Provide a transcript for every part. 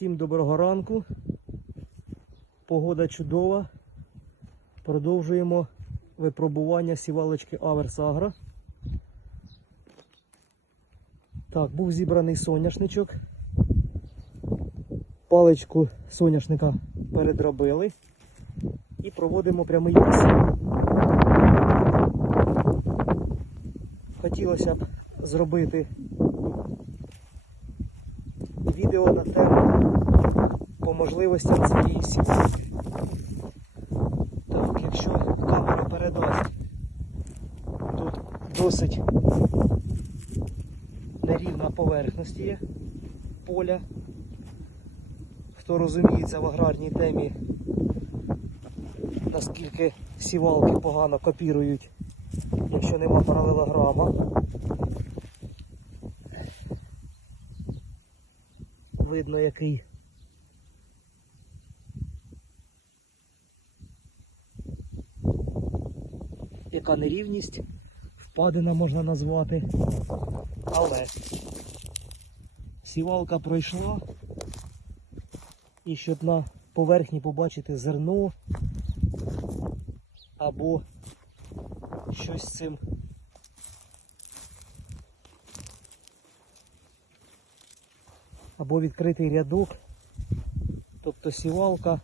Всім доброго ранку. Погода чудова. Продовжуємо випробування сівалочки Аверс Агро. Так, був зібраний соняшничок. Паличку соняшника передробили і проводимо прямий вісім. Хотілося б зробити відео на тему по можливостям цієї сітки. Так, якщо камера передасть, тут досить нерівна поверхність є поля. Хто розуміється в аграрній темі, наскільки сівалки погано копірують, якщо нема паралелограма. Видно який яка нерівність, впадина можна назвати. Але сівалка пройшла. І щоб на поверхні побачити зерно або щось з цим або відкритий рядок. Тобто сівалка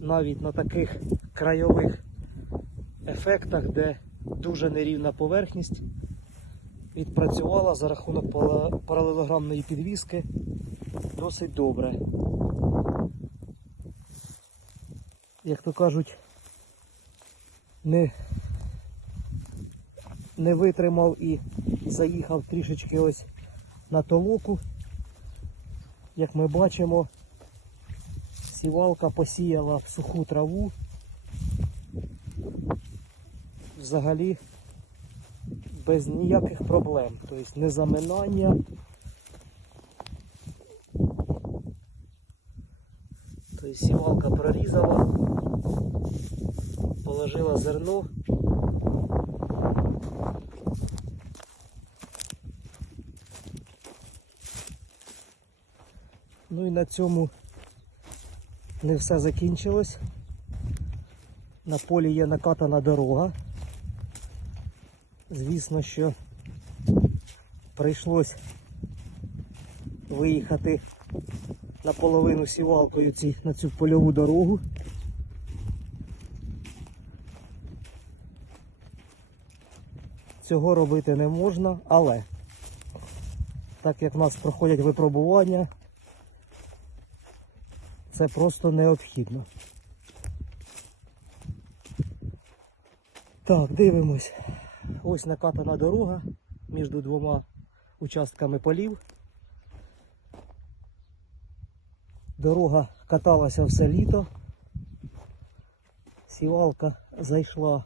навіть на таких крайових ефектах, де дуже нерівна поверхність, відпрацювала за рахунок паралелограмної підвіски досить добре. Як то кажуть, не, не витримав і заїхав трішечки ось на толоку. Як ми бачимо, сівалка посіяла в суху траву. Взагалі без ніяких проблем. Тобто не заминання. Тобто сівалка прорізала, положила зерно. Ну і на цьому не все закінчилось. На полі є накатана дорога. Звісно, що прийшлось виїхати наполовину сівалкою ці, на цю польову дорогу. Цього робити не можна, але так як в нас проходять випробування, це просто необхідно. Так, дивимось. Ось накатана дорога між двома участками полів. Дорога каталася все літо. Сівалка зайшла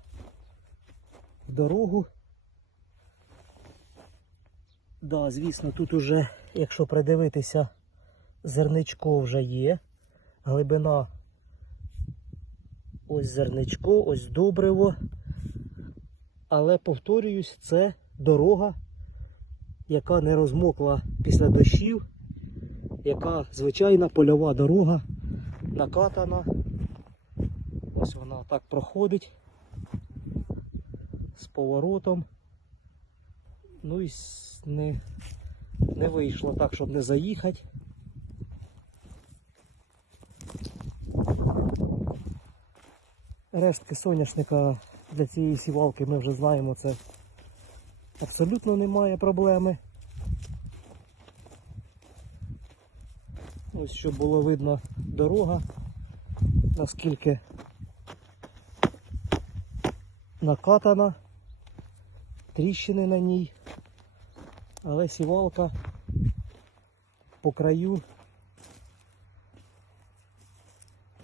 в дорогу. Да, звісно, тут уже, якщо придивитися, зерничко вже є. Глибина ось зерничко, ось добриво. Але повторююсь, це дорога, яка не розмокла після дощів, яка звичайна польова дорога накатана. Ось вона так проходить з поворотом. Ну і не, не вийшло так, щоб не заїхати. Рештки соняшника для цієї сівалки ми вже знаємо, це абсолютно немає проблеми. Ось щоб було видно дорога, наскільки накатана, тріщини на ній, але сівалка по краю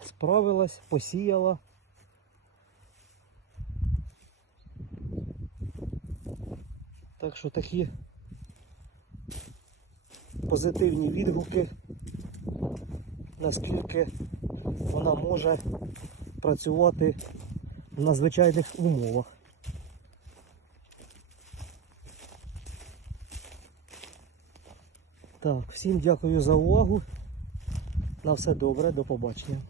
справилась, посіяла. Так що такі позитивні відгуки, наскільки вона може працювати в надзвичайних умовах. Так, всім дякую за увагу. На все добре, до побачення.